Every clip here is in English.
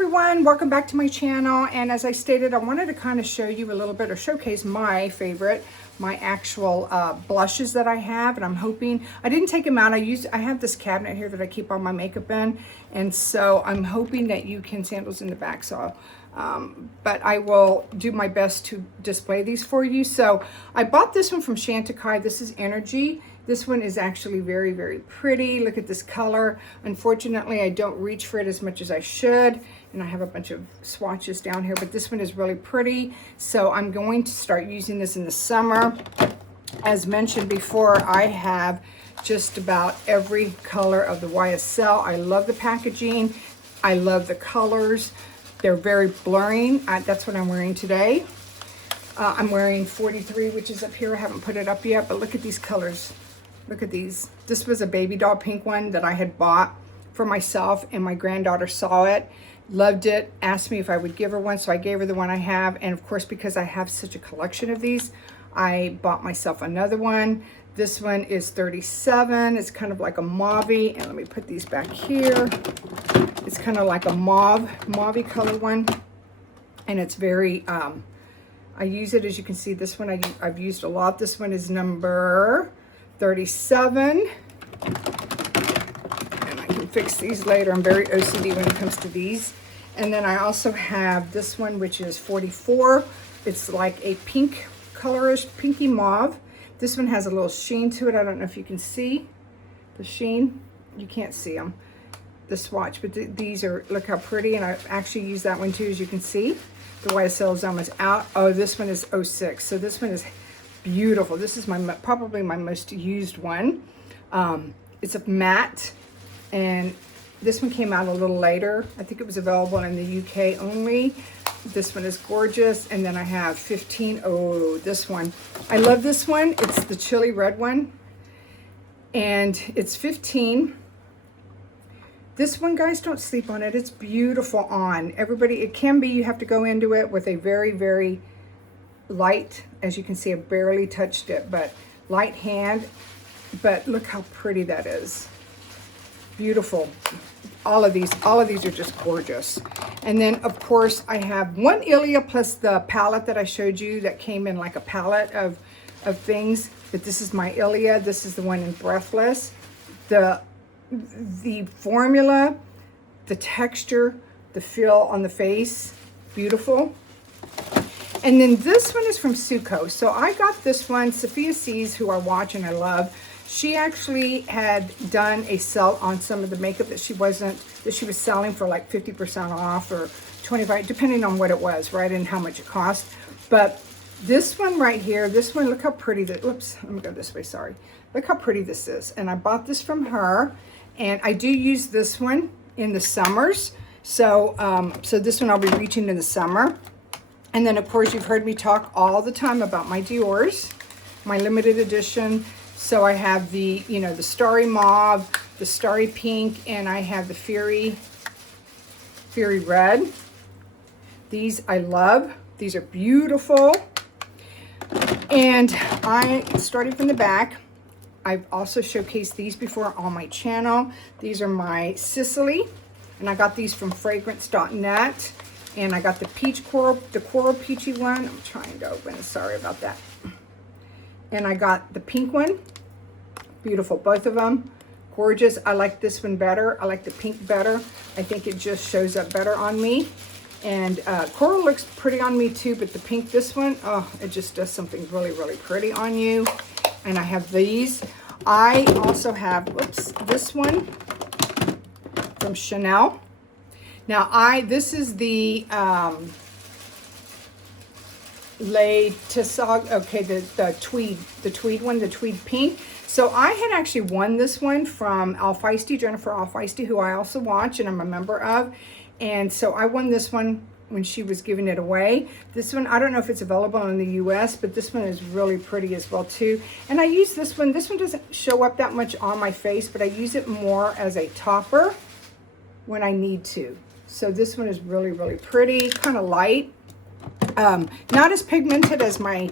everyone, welcome back to my channel. And as I stated, I wanted to kind of show you a little bit or showcase my favorite, my actual blushes that I have. And I'm hoping, I didn't take them out. I have this cabinet here that I keep all my makeup in. And so I'm hoping that you can, sandals in the back, so but I will do my best to display these for you. So I bought this one from Chantecaille. This is Energy. This one is actually very, very pretty. Look at this color. Unfortunately, I don't reach for it as much as I should. And I have a bunch of swatches down here, but this one is really pretty. So I'm going to start using this in the summer. As mentioned before, I have just about every color of the YSL. I love the packaging. I love the colors. They're very blurring. That's what I'm wearing today. I'm wearing 43, which is up here. I haven't put it up yet, but look at these colors. Look at these. This was a baby doll pink one that I had bought for myself, and my granddaughter saw it, loved it, asked me if I would give her one, so I gave her the one I have. And of course, because I have such a collection of these, I bought myself another one. This one is 37. It's kind of like a mauve-y, and let me put these back here. It's kind of like a mauve-y color one, and it's very, I use it, as you can see, this one I've used a lot. This one is number 37, and I can fix these later. I'm very OCD when it comes to these. And then I also have this one, which is 44. It's like a pink colorish, pinky mauve. This one has a little sheen to it. I don't know if you can see the sheen. You can't see them, the swatch, but these are, look how pretty. And I actually use that one too, as you can see. The YSL is almost out. Oh, this one is 06. So this one is beautiful. This is probably my most used one. It's a matte, and this one came out a little later. I think it was available in the UK only. This one is gorgeous. And then I have 15. Oh, this one. I love this one. It's the chili red one, and it's 15. This one, guys, don't sleep on it. It's beautiful on. Everybody, it can be, you have to go into it with a very, very light, as you can see, I barely touched it, but light hand. But look how pretty that is. Beautiful. All of these are just gorgeous. And then, of course, I have one Ilia plus the palette that I showed you that came in like a palette of things. But this is my Ilia. This is the one in Breathless. The formula, the texture, the feel on the face, beautiful. And then this one is from Suco. So I got this one, Sophia Sees, who I watch and I love. She actually had done a sale on some of the makeup that she was selling for like 50% off or 25, depending on what it was, right, and how much it cost. But this one right here, this one, look how pretty that, oops, let me go this way, sorry. Look how pretty this is. And I bought this from her. And I do use this one in the summers. So, so this one I'll be reaching in the summer. And then, of course, you've heard me talk all the time about my Dior's, my limited edition. So I have the, you know, the Starry Mauve, the Starry Pink, and I have the Fiery Red. These I love. These are beautiful. And starting from the back, I've also showcased these before on my channel. These are my Sicily, and I got these from fragrance.net. And I got the coral peachy one. I'm trying to open it, sorry about that. And I got the pink one. Beautiful, both of them. Gorgeous. I like this one better. I like the pink better. I think it just shows up better on me. And coral looks pretty on me too, but the pink, this one, oh, it just does something really, really pretty on you. And I have these. I also have, whoops, this one from Chanel. Now this is the Le Tissot, okay, the tweed one, the tweed pink. So I had actually won this one from Al Feisty, Jennifer Al Feisty, who I also watch and I'm a member of. And so I won this one when she was giving it away. This one, I don't know if it's available in the US, but this one is really pretty as well too. And I use this one. This one doesn't show up that much on my face, but I use it more as a topper when I need to. So this one is really, really pretty, kind of light. Not as pigmented as my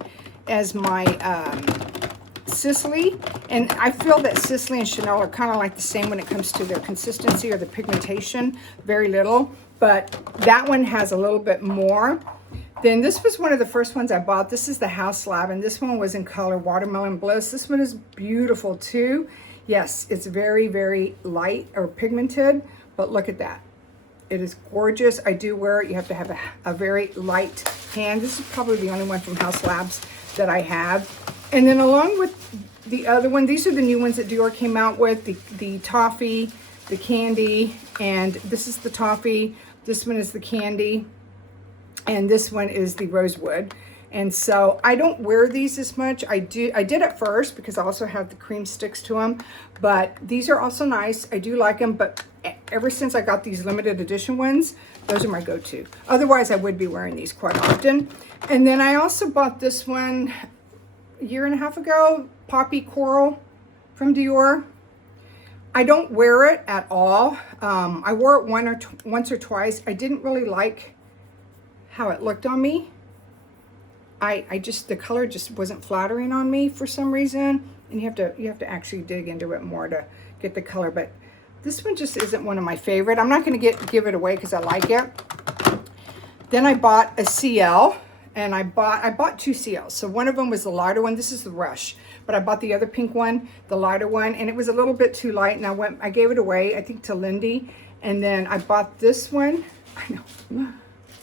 Sisley, and I feel that Sisley and Chanel are kind of like the same when it comes to their consistency or the pigmentation, very little, but that one has a little bit more. Then this was one of the first ones I bought. This is the House Lab, and this one was in color Watermelon Bliss. This one is beautiful too. Yes, it's very, very light or pigmented, but look at that. It is gorgeous. I do wear it. You have to have a very light hand. This is probably the only one from House Labs that I have. And then along with the other one, these are the new ones that Dior came out with, the toffee, the candy, and this is the toffee. This one is the candy, and this one is the rosewood. And so I don't wear these as much. I did at first because I also have the cream sticks to them, but these are also nice. I do like them, but ever since I got these limited edition ones, those are my go-to. Otherwise, I would be wearing these quite often. And then I also bought this one a year and a half ago, Poppy Coral from Dior. I don't wear it at all. I wore it once or twice. I didn't really like how it looked on me. I just, the color just wasn't flattering on me for some reason. And you have to actually dig into it more to get the color. But this one just isn't one of my favorite. I'm not going to give it away because I like it. Then I bought a CL, and I bought two CLs. So one of them was the lighter one. This is the Rush, but I bought the other pink one, the lighter one, and it was a little bit too light. And I gave it away, I think, to Lindy. And then I bought this one. I know.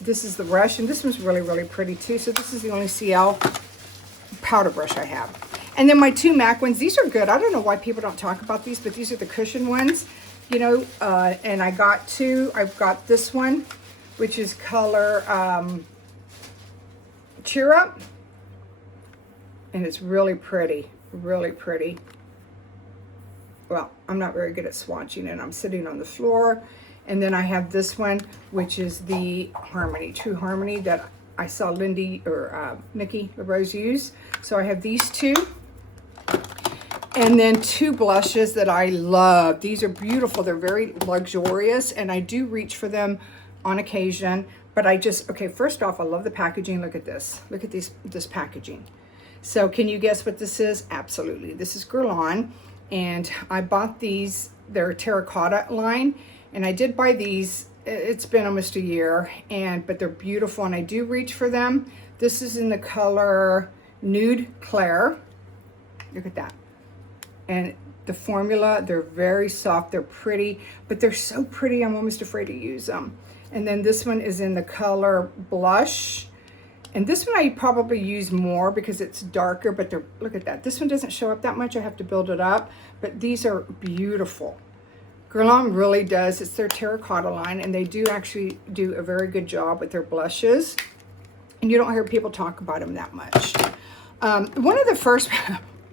This is the Rush, and this one's really, really pretty too. So this is the only CL powder brush I have. And then my two MAC ones, these are good. I don't know why people don't talk about these, but these are the cushion ones, you know, and I got two. I've got this one, which is color Cheer Up, and it's really pretty, really pretty. Well, I'm not very good at swatching it. I'm sitting on the floor. And then I have this one, which is the Harmony, True Harmony, that I saw Lindy or Nikki LaRose use. So I have these two. And then two blushes that I love. These are beautiful. They're very luxurious, and I do reach for them on occasion. But okay, first off, I love the packaging. Look at this. Look at this packaging. So can you guess what this is? Absolutely. This is Guerlain, and I bought these. They're a terracotta line. And I did buy these, it's been almost a year, but they're beautiful, and I do reach for them. This is in the color Nude Claire. Look at that. And the formula, they're very soft, they're pretty, but they're so pretty, I'm almost afraid to use them. And then this one is in the color Blush. And this one I probably use more because it's darker, but look at that. This one doesn't show up that much, I have to build it up, but these are beautiful. Guerlain really does. It's their terracotta line, and they do actually do a very good job with their blushes. And you don't hear people talk about them that much. One of the first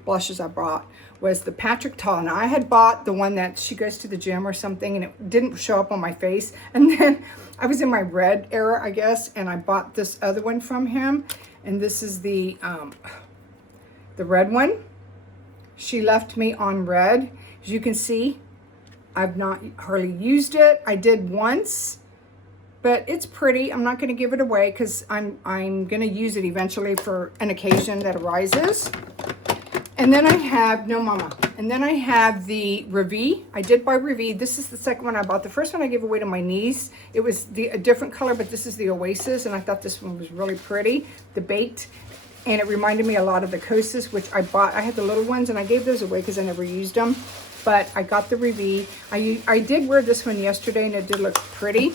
blushes I bought was the Patrick Ta. Now, I had bought the one that she goes to the gym or something, and it didn't show up on my face. And then I was in my red era, I guess, and I bought this other one from him. And this is the red one. She left me on red. As you can see, I've not hardly used it. I did once, but it's pretty. I'm not going to give it away because I'm going to use it eventually for an occasion that arises. And then I have, no mama. And then I have the Revi. I did buy Revi. This is the second one I bought. The first one I gave away to my niece. It was a different color, but this is the Oasis, and I thought this one was really pretty. The Baked. And it reminded me a lot of the Kosas, which I bought. I had the little ones, and I gave those away because I never used them. But I got the Revi. I did wear this one yesterday, and it did look pretty.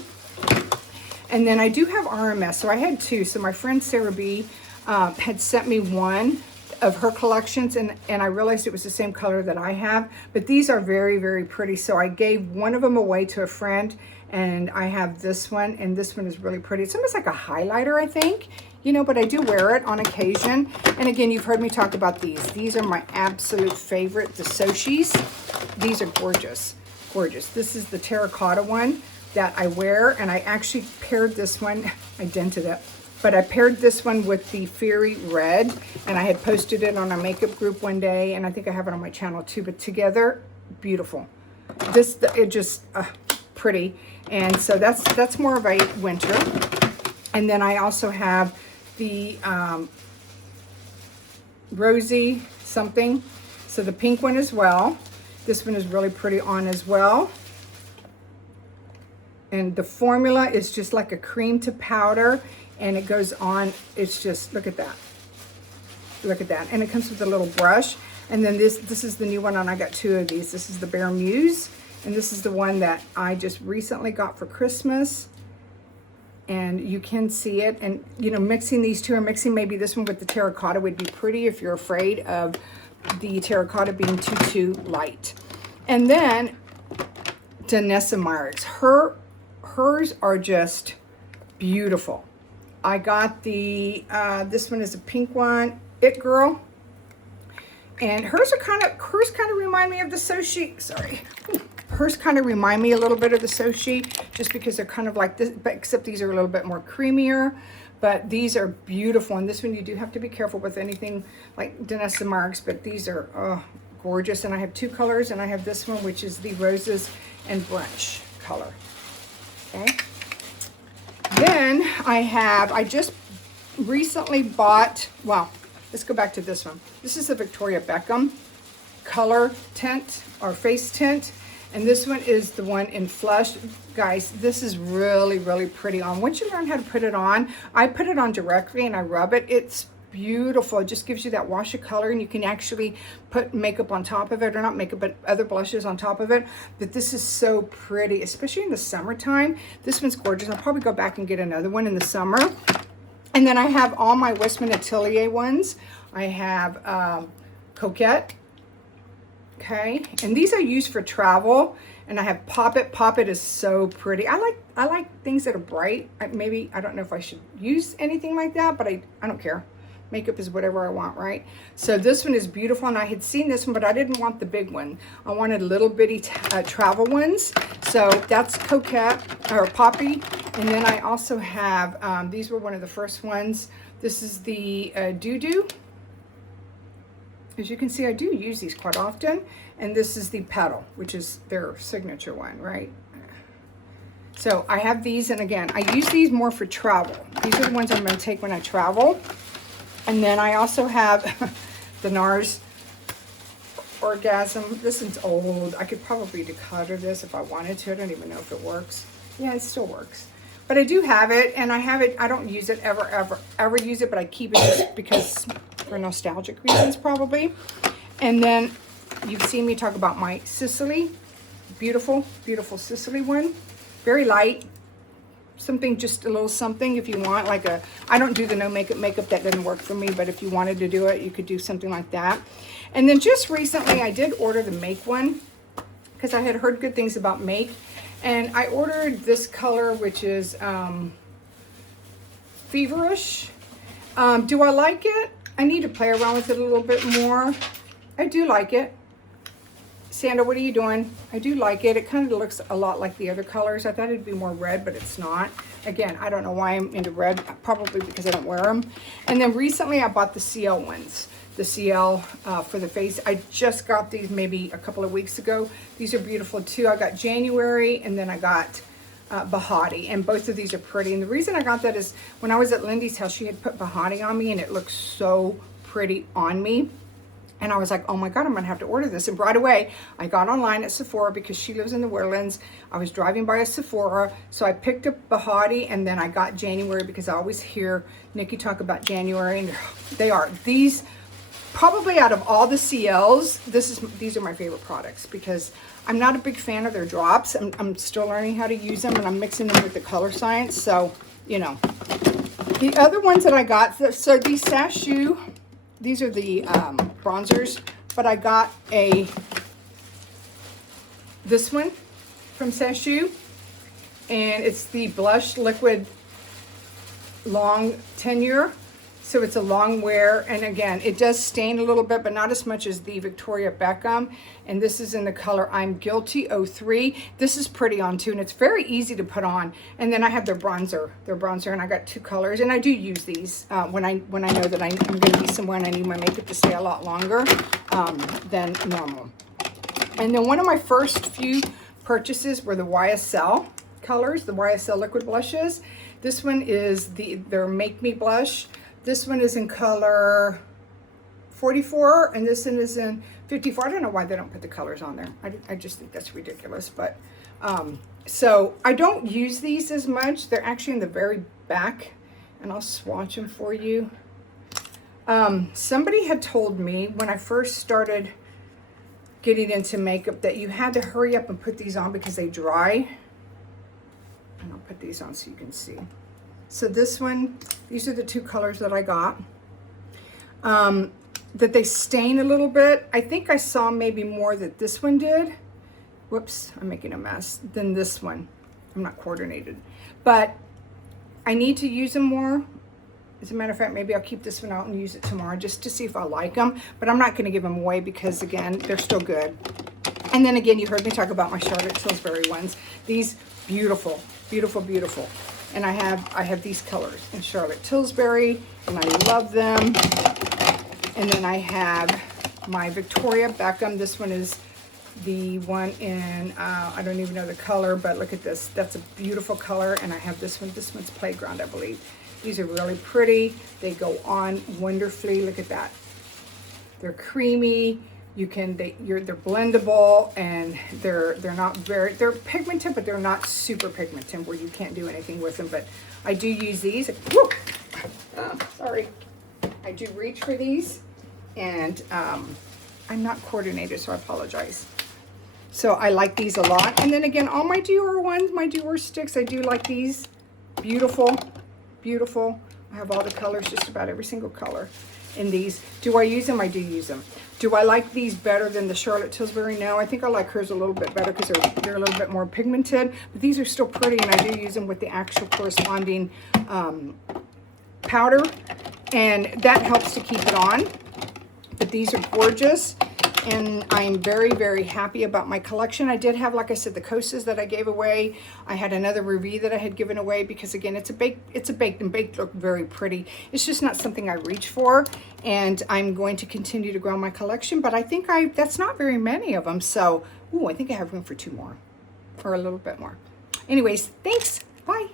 And then I do have RMS, so I had two. So my friend Sarah B had sent me one of her collections, and I realized it was the same color that I have. But these are very, very pretty. So I gave one of them away to a friend, and I have this one, and this one is really pretty. It's almost like a highlighter, I think. You know, but I do wear it on occasion. And again, you've heard me talk about these. These are my absolute favorite, the Sochis. These are gorgeous, gorgeous. This is the terracotta one that I wear, and I actually paired this one, I dented it, but I paired this one with the Fairy Red, and I had posted it on a makeup group one day, and I think I have it on my channel too, but together, beautiful. It just, pretty. And so that's more of a winter. And then I also have the Rosy something. So the pink one as well. This one is really pretty on as well. And the formula is just like a cream to powder, and it goes on. It's just, look at that. Look at that. And it comes with a little brush. And then this is the new one, and I got two of these. This is the Bare Muse, and this is the one that I just recently got for Christmas. And you can see it. And, you know, mixing these two, or mixing maybe this one with the terracotta would be pretty if you're afraid of the terracotta being too light. And then Danessa Myricks. Hers are just beautiful. I got the, this one is a pink one, It Girl. And hers kind of remind me of the Soshi, sorry. Hers kind of remind me a little bit of the Soshi, just because they're kind of like this, but except these are a little bit more creamier. But these are beautiful. And this one you do have to be careful with anything like Danessa Myricks, but these are gorgeous. And I have two colors, and I have this one, which is the Roses and Brunch color. Okay. Then I just recently bought, well, let's go back to this one. This is the Victoria Beckham color tint or face tint. And this one is the one in Flush. Guys, this is really, really pretty on. Once you learn how to put it on, I put it on directly and I rub it. It's beautiful. It just gives you that wash of color, and you can actually put makeup on top of it, or not makeup, but other blushes on top of it. But this is so pretty, especially in the summertime. This one's gorgeous. I'll probably go back and get another one in the summer. And then I have all my Westman Atelier ones. I have Coquette. Okay, and these are used for travel. And I have Pop It. Pop It is so pretty. I like things that are bright. Maybe, I don't know if I should use anything like that, but I don't care. Makeup is whatever I want, right? So this one is beautiful, and I had seen this one, but I didn't want the big one. I wanted little bitty travel ones. So that's Coquette, or Poppy. And then I also have, these were one of the first ones. This is the Doo Doo. As you can see, I do use these quite often. And this is the Petal, which is their signature one, right? So I have these, and again, I use these more for travel. These are the ones I'm going to take when I travel. And then I also have the NARS Orgasm. This is old. I could probably decolor this if I wanted to. I don't even know if it works. Yeah, it still works. But I do have it, and I have it. I don't use it ever use it, but I keep it just because for nostalgic reasons probably. And then you've seen me talk about my Sicily. Beautiful, beautiful Sicily one. Very light. Something, just a little something if you want, like I don't do the no makeup, that doesn't work for me, but if you wanted to do it, you could do something like that. And then just recently I did order the Make one, because I had heard good things about Make, and I ordered this color, which is Feverish. Do I like it? I need to play around with it a little bit more. I do like it. Sandra, what are you doing? I do like it. It kind of looks a lot like the other colors. I thought it'd be more red, but it's not. Again, I don't know why I'm into red. Probably because I don't wear them. And then recently I bought the CL ones. The CL for the face. I just got these maybe a couple of weeks ago. These are beautiful too. I got January, and then I got Bahati. And both of these are pretty. And the reason I got that is when I was at Lindy's house, she had put Bahati on me, and it looks so pretty on me. And I was like, oh my God, I'm going to have to order this. And right away, I got online at Sephora because she lives in the Woodlands. I was driving by a Sephora. So I picked up Bahati, and then I got January because I always hear Nikki talk about January. And they are. These, probably out of all the CLs, these are my favorite products because I'm not a big fan of their drops. I'm still learning how to use them, and I'm mixing them with the Color Science. So, you know. The other ones that I got, so these Sashu, these are the bronzers, but I got this one from Sashu, and it's the Blush Liquid Long Tenure. So it's a long wear, and again, it does stain a little bit, but not as much as the Victoria Beckham. And this is in the color I'm Guilty 03. This is pretty on too, and it's very easy to put on. And then I have their bronzer, and I got two colors, and I do use these when I know that I'm going to be somewhere and I need my makeup to stay a lot longer than normal. And then one of my first few purchases were the YSL colors, the YSL liquid blushes. This one is their Make Me blush. This one is in color 44, and this one is in 54. I don't know why they don't put the colors on there. I just think that's ridiculous. But so I don't use these as much. They're actually in the very back, and I'll swatch them for you. Somebody had told me when I first started getting into makeup that you had to hurry up and put these on because they dry. And I'll put these on so you can see. So this one, these are the two colors that I got. That they stain a little bit. I think I saw maybe more that this one did. Whoops, I'm making a mess. Than this one. I'm not coordinated. But I need to use them more. As a matter of fact, maybe I'll keep this one out and use it tomorrow just to see if I like them. But I'm not going to give them away because, again, they're still good. And then again, you heard me talk about my Charlotte Tilbury ones. These, beautiful, beautiful, beautiful. And I have these colors in Charlotte Tilbury, and I love them. And then I have my Victoria Beckham. This one is the one in, I don't even know the color, but look at this. That's a beautiful color. And I have this one. This one's Playground, I believe. These are really pretty. They go on wonderfully. Look at that. They're creamy. You can, they're blendable, and they're not very, they're pigmented, but they're not super pigmented where you can't do anything with them. But I do use these. Whoop! Sorry. I do reach for these, and I'm not coordinated, so I apologize. So I like these a lot. And then again, all my Dior ones, my Dior sticks, I do like these. Beautiful, beautiful. I have all the colors, just about every single color in these. Do I use them? I do use them. Do I like these better than the Charlotte Tilbury? No, I think I like hers a little bit better because they're a little bit more pigmented. But these are still pretty, and I do use them with the actual corresponding powder. And that helps to keep it on. But these are gorgeous. And I'm very, very happy about my collection. I did have, like I said, the Kosas that I gave away. I had another Revie that I had given away because, again, it's a baked, and baked look very pretty. It's just not something I reach for, and I'm going to continue to grow my collection. But I think that's not very many of them. So, ooh, I think I have room for 2 more, or a little bit more. Anyways, thanks. Bye.